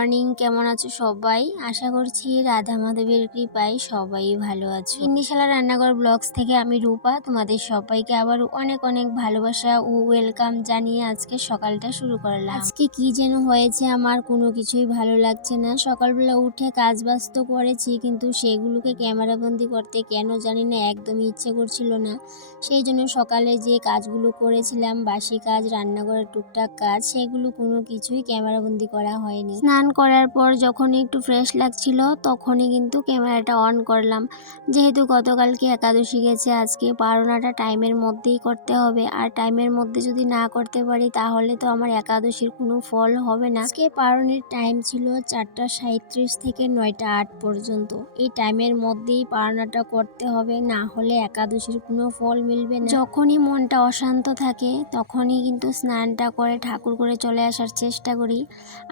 Morning, কেমন আছো সবাই? আশা করছি রাধা মাধবের কৃপায় সবাই ভালো আছো। ইন্দিশালা রান্নাঘর ব্লগস থেকে আমি রূপা তোমাদের সবাইকে আবার অনেক অনেক ভালোবাসা ও ওয়েলকাম জানিয়ে আজকে সকালটা শুরু করলাম। আজকে কি যেন হয়েছে, আমার কোনো কিছুই ভালো লাগছে না। সকালবেলা উঠে কাজ বাজ তো করেছি, কিন্তু সেগুলোকে ক্যামেরাবন্দি করতে কেন জানি না একদমই ইচ্ছে করছিল না। সেই জন্য সকালে যে কাজগুলো করেছিলাম, বাসি কাজ, রান্নাঘরের টুকটাক কাজ, সেগুলো কোনো কিছুই ক্যামেরাবন্দি করা হয়নি। স্নান করার পর যখন একটু ফ্রেশ লাগছিল তখনই কিন্তু ক্যামেরাটা অন করলাম। যেহেতু গতকালকে একাদশী গেছে, আজকে পারনাটা টাইমের মধ্যেই করতে হবে, আর টাইমের মধ্যে যদি না করতে পারি তাহলে তো আমার একাদশীর কোনো ফল হবে না। আজকে পারনের টাইম ছিল 4:37 থেকে 9:08 পর্যন্ত। এই টাইমের মধ্যেই পারনাটা করতে হবে, না হলে একাদশীর কোনো ফল মিলবে না। যখনই মনটা অশান্ত থাকে তখনই কিন্তু স্নানটা করে ঠাকুর করে চলে আসার চেষ্টা করি,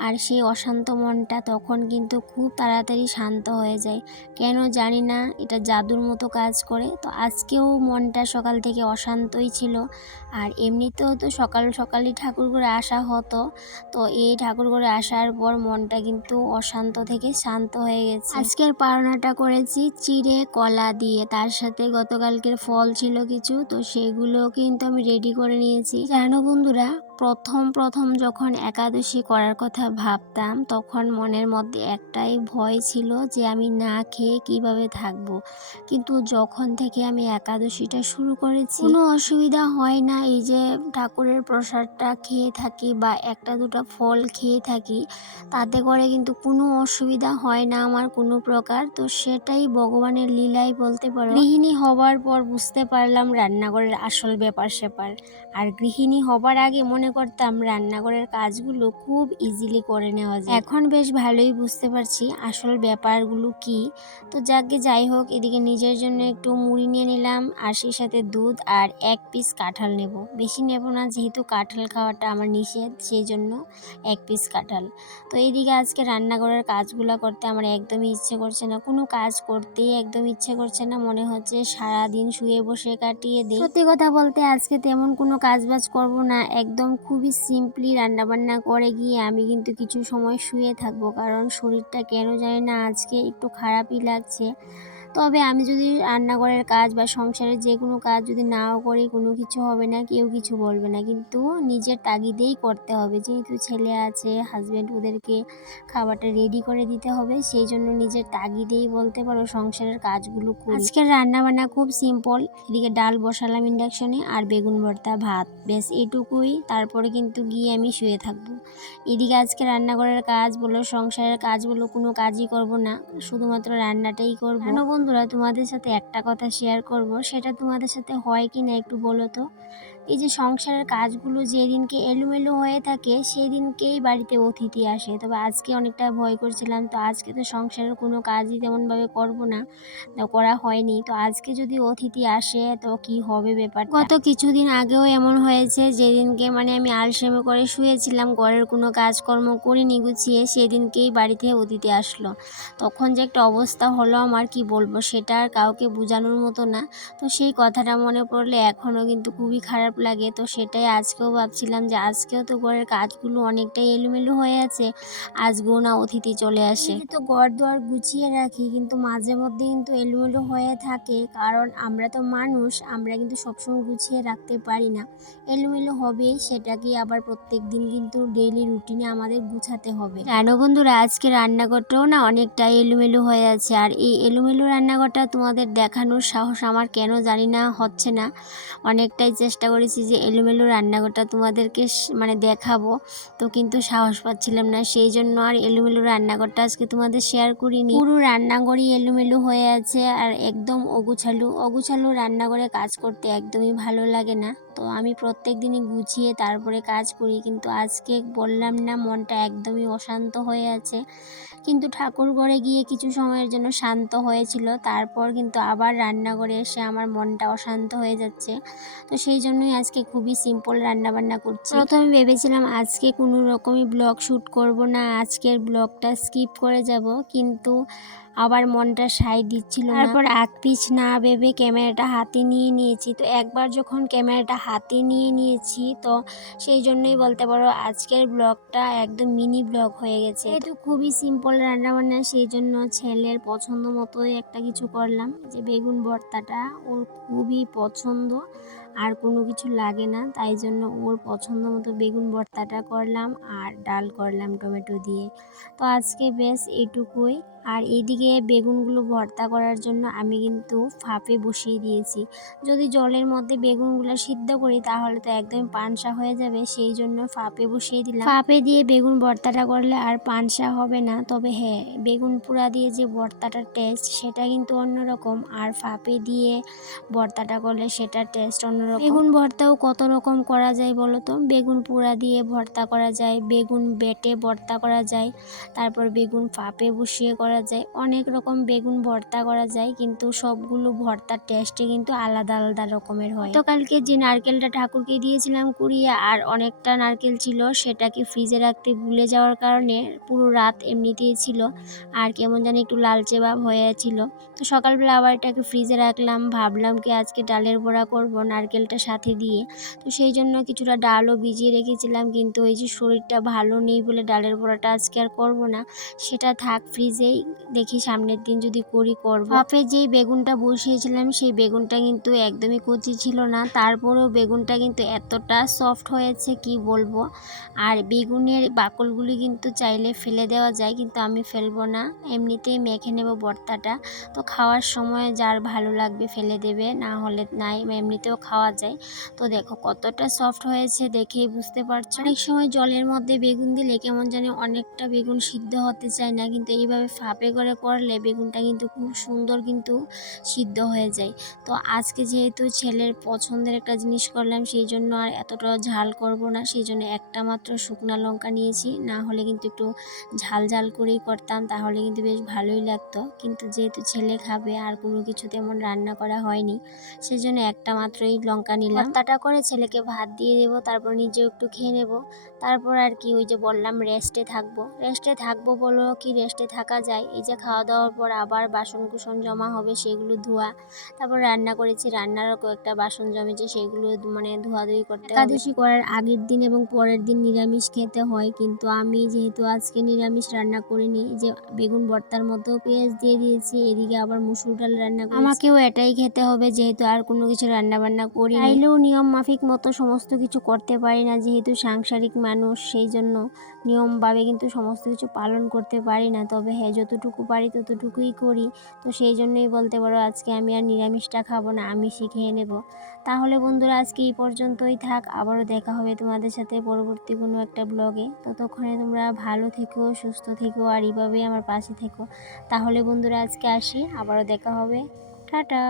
আর সেই অশান্ত মনটা তখন কিন্তু খুব তাড়াতাড়ি শান্ত হয়ে যায়। কেন জানি না, এটা জাদুর মতো কাজ করে। তো আজকেও মনটা সকাল থেকে অশান্তই ছিল, আর এমনিতেও তো সকাল সকালই ঠাকুর করে আসা হতো। তো এই ঠাকুর করে আসার পর মনটা কিন্তু অশান্ত থেকে শান্ত হয়ে গেছে। আজকের পারনাটা করেছি চিড়ে কলা দিয়ে, তার সাথে গতকালকের ফল ছিল কিছু, তো সেগুলো কিন্তু আমি রেডি করে নিয়েছি। জানো বন্ধুরা, প্রথম যখন একাদশী করার কথা ভাবতাম তখন মনের মধ্যে একটাই ভয় ছিল যে আমি না খেয়ে কিভাবে থাকবো। কিন্তু যখন থেকে আমি একাদশীটা শুরু করেছি কোনো অসুবিধা হয় না। এই যে ঠাকুরের প্রসাদটা খেয়ে থাকি বা একটা দুটো ফল খেয়ে থাকি, তাতে করে কিন্তু কোনো অসুবিধা হয় না আমার কোনো প্রকার। তো সেটাই ভগবানের লীলাই বলতে পারো। গৃহিণী হবার পর বুঝতে পারলাম রান্নাঘরের আসল ব্যাপার স্যাপার। আর গৃহিণী হবার আগে মনে করতাম রান্নাঘরের কাজগুলো খুব ইজিলি করে নেওয়া যায়। এখন বেশ ভালোই বুঝতে পারছি আসল ব্যাপারগুলো কি। তো যাই হোক, এদিকে নিজের জন্য একটু মুড়ি নিয়ে নিলাম, আর সেই সাথে দুধ আর 1 পিস কাঁঠাল নেব। বেশি নেব না, যেহেতু কাঁঠাল খাওয়াটা আমার নিষেধ, সেই জন্য 1 পিস কাঁঠাল। তো এইদিকে আজকে রান্নাঘরের কাজগুলো করতে আমার একদমই ইচ্ছে করছে না, কোনো কাজ করতেই একদম ইচ্ছে করছে না। মনে হচ্ছে সারাদিন শুয়ে বসে কাটিয়ে দিই। সত্যি কথা বলতে আজকে তেমন কোনো কাজবাজ করব না, একদম খুবই সিম্পলি রান্নাবান্না করে গিয়ে আমি কিন্তু কিছু সময় শুয়ে থাকবো, কারণ শরীরটা কেন জানি না আজকে একটু খারাপই লাগছে। তবে আমি যদি রান্নাঘরের কাজ বা সংসারের যে কোনো কাজ যদি নাও করি, কোনো কিছু হবে না, কেউ কিছু বলবে না, কিন্তু নিজের তাগিদেই করতে হবে। যেহেতু ছেলে আছে, হাজব্যান্ড, ওদেরকে খাবারটা রেডি করে দিতে হবে, সেই জন্য নিজের তাগিদেই বলতে পারো সংসারের কাজগুলো করি। আজকের রান্নাবান্না খুব সিম্পল। এদিকে ডাল বসালাম ইন্ডাকশনে, আর বেগুন ভর্তা, ভাত, বেশ এটুকুই। তারপরে কিন্তু গিয়ে আমি শুয়ে থাকবো। এদিকে আজকে রান্নাঘরের কাজ বলো, সংসারের কাজ বলো, কোনো কাজই করব না, শুধুমাত্র রান্নাটাই করব। কেন বন্ধুরা, তোমাদের সাথে একটা কথা শেয়ার করব, সেটা তোমাদের সাথে হয় কি না একটু বলো তো। এই যে সংসারের কাজগুলো যেদিনকে এলোমেলো হয়ে থাকে সেই দিনকেই বাড়িতে অতিথি আসে। তবে আজকে অনেকটা ভয় করছিলাম, তো আজকে তো সংসারের কোনো কাজই তেমনভাবে করব না, তো করা হয়নি। তো আজকে যদি অতিথি আসে তো কি হবে ব্যাপার। গত কিছুদিন আগেও এমন হয়েছে, যেদিনকে আমি আলসেমি করে শুয়েছিলাম, ঘরের কোনো কাজকর্ম করিনি গুছিয়ে, সেদিনকেই বাড়িতে অতিথি আসলো। তখন যে একটা অবস্থা হলো আমার, কি বলবো, সেটা আর কাউকে বোঝানোর মতো না। তো সেই কথাটা মনে পড়লে এখনও কিন্তু খুবই খারাপ লাগে। তো সেটাই আজকেও ভাবছিলাম যে আজকেও তো ঘরের কাজগুলো অনেকটাই এলোমেলো হয়ে আছে, আজকেও না অতিথি চলে আসে। তো ঘর দুয়ার গুছিয়ে রাখি, কিন্তু মাঝে মধ্যে কিন্তু এলোমেলো হয়ে থাকে, কারণ আমরা তো মানুষ, আমরা কিন্তু সবসময় গুছিয়ে রাখতে পারি না। এলোমেলো হবেই, সেটাকে আবার প্রত্যেক দিন কিন্তু ডেইলি রুটিনে আমাদের গুছাতে হবে। জানো বন্ধুরা, আজকে রান্নাঘরটাও না অনেকটাই এলোমেলো হয়ে আছে, আর এই এলোমেলো রান্নাঘরটা তোমাদের দেখানোর সাহস আমার কেন জানি না হচ্ছে না। অনেকটাই চেষ্টা করেছি যে এলোমেলো রান্নাঘরটা তোমাদেরকে দেখাবো, তো কিন্তু সাহস পাচ্ছিলাম না, সেই জন্য আর এলোমেলো রান্নাঘরটা আজকে তোমাদের শেয়ার করিনি। পুরো রান্নাঘরই এলোমেলো হয়ে আছে, আর একদম অগুছালো রান্নাঘরে কাজ করতে একদমই ভালো লাগে না। তো আমি প্রত্যেক দিনই গুছিয়ে তারপরে কাজ করি, কিন্তু আজকে বললাম না, মনটা একদমই অশান্ত হয়ে আছে। কিন্তু ঠাকুর ঘরে গিয়ে কিছু সময়ের জন্য শান্ত হয়েছিল, তারপর কিন্তু আবার রান্নাঘরে এসে আমার মনটা অশান্ত হয়ে যাচ্ছে। তো সেই জন্যই আজকে খুবই সিম্পল রান্নাবান্না করছি। প্রথমে ভেবেছিলাম আজকে কোনো রকমই ব্লগ শ্যুট করব না, আজকের ব্লগটা স্কিপ করে যাব, কিন্তু আবার মনটা সায় দিচ্ছিল না। তারপর আগ পিছ না ভেবে ক্যামেরাটা হাতে নিয়ে নিয়েছি। তো একবার যখন ক্যামেরাটা হাতে নিয়ে নিয়েছি তো সেই জন্যই বলতে পারো আজকের ব্লগটা একদম মিনি ব্লগ হয়ে গেছে। যেহেতু খুবই সিম্পল রান্নাবান্না সেই জন্য ছেলের পছন্দ মতোই একটা কিছু করলাম, যে বেগুন ভর্তাটা ওর খুবই পছন্দ, আর কোনো কিছু লাগে না, তাই জন্য ওর পছন্দ মতো বেগুন ভর্তাটা করলাম আর ডাল করলাম টমেটো দিয়ে। তো আজকে বেশ এইটুকুই। আর এইদিকে বেগুনগুলো ভর্তা করার জন্য আমি কিন্তু ভাপে বসিয়ে দিয়েছি। যদি জলের মধ্যে বেগুনগুলো সিদ্ধ করি তাহলে তো একদম পানসা হয়ে যাবে, সেই জন্য ভাপে বসিয়ে দিলাম। ভাপে দিয়ে বেগুন ভর্তাটা করলে আর পানসা হবে না, তবে হ্যাঁ বেগুন পোড়া দিয়ে যে ভর্তাটার টেস্ট সেটা কিন্তু অন্যরকম, আর ভাপে দিয়ে ভর্তাটা করলে সেটার টেস্ট অন্যরকম। বেগুন ভর্তাও কত রকম করা যায় বলো তো। বেগুন পোড়া দিয়ে ভর্তা করা যায়, বেগুন বেটে ভর্তা করা যায়, তারপর বেগুন ভাপে বসিয়ে করা যায়, অনেক রকম বেগুন ভর্তা করা যায়, কিন্তু সবগুলো ভর্তার টেস্টে কিন্তু আলাদা আলাদা রকমের হয়। গতকালকে যে নারকেলটা ঠাকুরকে দিয়েছিলাম কুড়িয়ে, আর অনেকটা নারকেল ছিল, সেটাকে ফ্রিজে রাখতে ভুলে যাওয়ার কারণে পুরো রাত এমনিতেই ছিল আর কেমন জানি একটু লালচে ভাব হয়েছিল। তো সকালবেলা আবার এটাকে ফ্রিজে রাখলাম, ভাবলাম কি আজকে ডালের বড়া করব নারকেলটা সাথে দিয়ে। তো সেই জন্য কিছুটা ডালও ভিজিয়ে রেখেছিলাম, কিন্তু ওই যে শরীরটা ভালো নেই বলে ডালের বড়াটা আজকে আর করব না, সেটা থাক ফ্রিজেই, দেখি সামনের দিন যদি করব। ভাপে যেই বেগুনটা বসিয়েছিলাম সেই বেগুনটা কিন্তু একদমই কচি ছিল না, তারপরেও বেগুনটা কিন্তু এতটা সফট হয়েছে কি বলবো। আর বেগুনের বাকলগুলি কিন্তু চাইলে ফেলে দেওয়া যায়, কিন্তু আমি ফেলবো না, এমনিতেই মেখে নেব ভর্তাটা। তো খাওয়ার সময় যার ভালো লাগবে ফেলে দেবে, না হলে নাই, এমনিতেও খাওয়া যায়। তো দেখো কতটা সফট হয়েছে, দেখেই বুঝতে পারছো। অনেক সময় জলের মধ্যে বেগুন দিলে কেমন জানি অনেকটা বেগুন সিদ্ধ হতে চায় না, কিন্তু এইভাবে ফাঁপে করে করলে বেগুনটা কিন্তু খুব সুন্দর কিন্তু সিদ্ধ হয়ে যায়। তো আজকে যেহেতু ছেলের পছন্দের একটা জিনিস করলাম সেই জন্য আর এতটা ঝাল করব না, সেই জন্য একটা মাত্র শুকনো লঙ্কা নিয়েছি, না হলে কিন্তু একটু ঝাল ঝাল করেই করতাম, তাহলে কিন্তু বেশ ভালোই লাগতো। কিন্তু যেহেতু ছেলে খাবে আর কোনো কিছু তেমন রান্না করা হয়নি, সেই জন্য একটা মাত্রই লঙ্কা নিলাম। ভর্তাটা করে ছেলেকে ভাত দিয়ে দেবো, তারপর নিজেও একটু খেয়ে নেব। তারপর আর কি, ওই যে বললাম রেস্টে থাকবো বলো কি রেস্টে থাকা যায়। এই যে খাওয়া দাওয়ার পর আবার বাসন কুসন জমা হবে, সেগুলো ধোয়া, তারপর রান্না করেছি, রান্নারও কয়েকটা বাসন জমেছে, সেগুলো মানে ধোয়াধুয়ি করতে হবে। একাদশী করার আগের দিন এবং পরের দিন নিরামিষ খেতে হয়, কিন্তু আমি যেহেতু আজকে নিরামিষ রান্না করিনি, যে বেগুন ভর্তার মতো পেঁয়াজ দিয়ে দিয়েছি, এদিকে আবার মুসুর ডাল রান্না করেছি। আমাকেও এটাই খেতে হবে, যেহেতু আর কোনো কিছু রান্না বান্না করি, চাইলেও নিয়ম মাফিক মতো সমস্ত কিছু করতে পারি না, যেহেতু সাংসারিক মানুষ, সেই জন্য নিয়মভাবে কিন্তু সমস্ত কিছু পালন করতে পারি না। তবে হ্যাঁ যতটুকু পারি ততটুকুই করি। তো সেই জন্যই বলতে পারো আজকে আমি আর নিরামিষটা খাবো না, আমিষই খেয়ে নেব। তাহলে বন্ধুরা আজকে এই পর্যন্তই থাক, আবারও দেখা হবে তোমাদের সাথে পরবর্তী কোনো একটা ব্লগে। ততক্ষণে তোমরা ভালো থেকো, সুস্থ থেকো, আর এইভাবেই আমার পাশে থেকো। তাহলে বন্ধুরা আজকে আসি, আবারও দেখা হবে, টাটা।